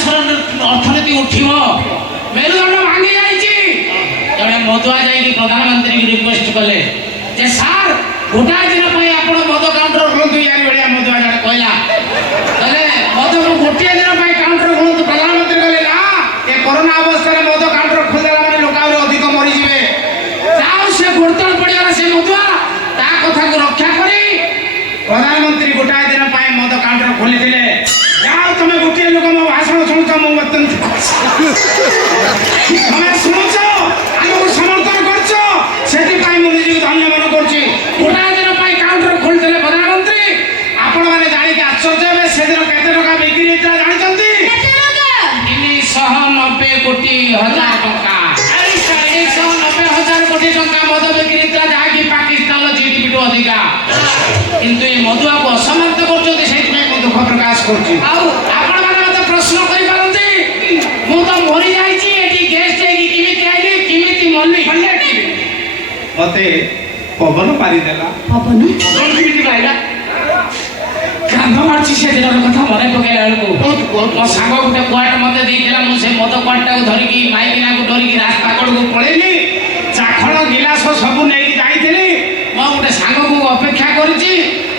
देशर अर्थनीति उठिब मेरुदंड भांगी जाइए जड़े मदुआ जाइए प्रधानमंत्री की रिक्वेस्ट कले जे सार गोटाए दिन आप मद काउंटर खोलतु या बढ़िया मदुआ जड़े कहला मद गोटे दिन काउंटर खोलतु प्रधानमंत्री कहले ना ये कोरोना अवस्था मद काउंटर खोलदेला माने लोक अधिक मरीजे जाओ से गोड़तल पड़िया से मदुआ ता कथा को रक्षा करी प्रधानमंत्री गोटाए दिन मद काउंटर खोली जाओ तुम गोटे लोक मो भाषण शुणुच मो तुम शुणुच आमको समर्थन करछ से मुझे धन्य मन कर गोटाए दिन काउंटर खोली प्रधानमंत्री आपण मैंने जानिक आश्चर्य हे से दिन केते टका बिक्री होता जानते 390 कोटी हजार टका 390,000 कोटी टका मद बिक्री होता जहाँकि पाकिस्तान जीडीपी टू अधिका किंतु ये मदुआ को असमर्थ कर दुख प्रकाश कर प्रश्न कर मरी मत पवन पारिदेला पवन कांध मार्ची से दिन कथा मन पकड़ा मो सांग गोटे क्वाट मत मुझे मद क्वाटा को धरिकी माइकिना को डरिकी रास्ता कड़ को पड़ेली चाखण गिलास सब नहीं जाइली मो गोटे सांग को अपेक्षा करी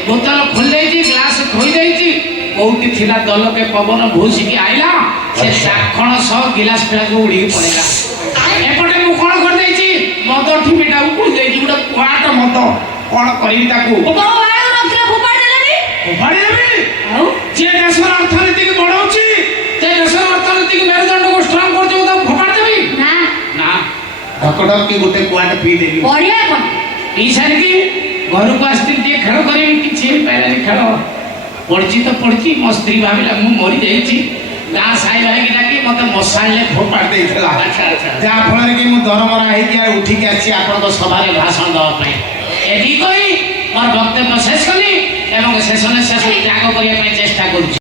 बोतल खोल ग्लास थोई कौटी थिला दल के पवन भूसिकी आइला से चाखण सह गिलास फेला को उड़ी पड़ेगा एपटे मु कोन कर देछि मद ठिमिटा उड़ देछि गुडा क्वाट मद कोन करी ताकू उपाड़ी देबी जे देशर अर्थनीति के बढ़ाउछि ते देशर अर्थनीति के मेरुदंड को स्ट्रांग कर देबो त फोपाड़ देबी ना ना ढकढक के गोटे क्वाट पी देबी बढ़िया कोन ई सारी की घर को आस्ती ते खेल करी किछि पैलानी खेल पड़ची तो पड़ची मो स्त्री भाविला मु मरी जाइछि गाँ साई भाई की डाकी मत मशाल फोपाड़ देइथला जहाँ फल कि दरमरा होगी उठिक आसी आप सभा भाषण देवाई एति मोर वक्तव्य शेष कली शेष शेष त्याग करने चेष्टा कर।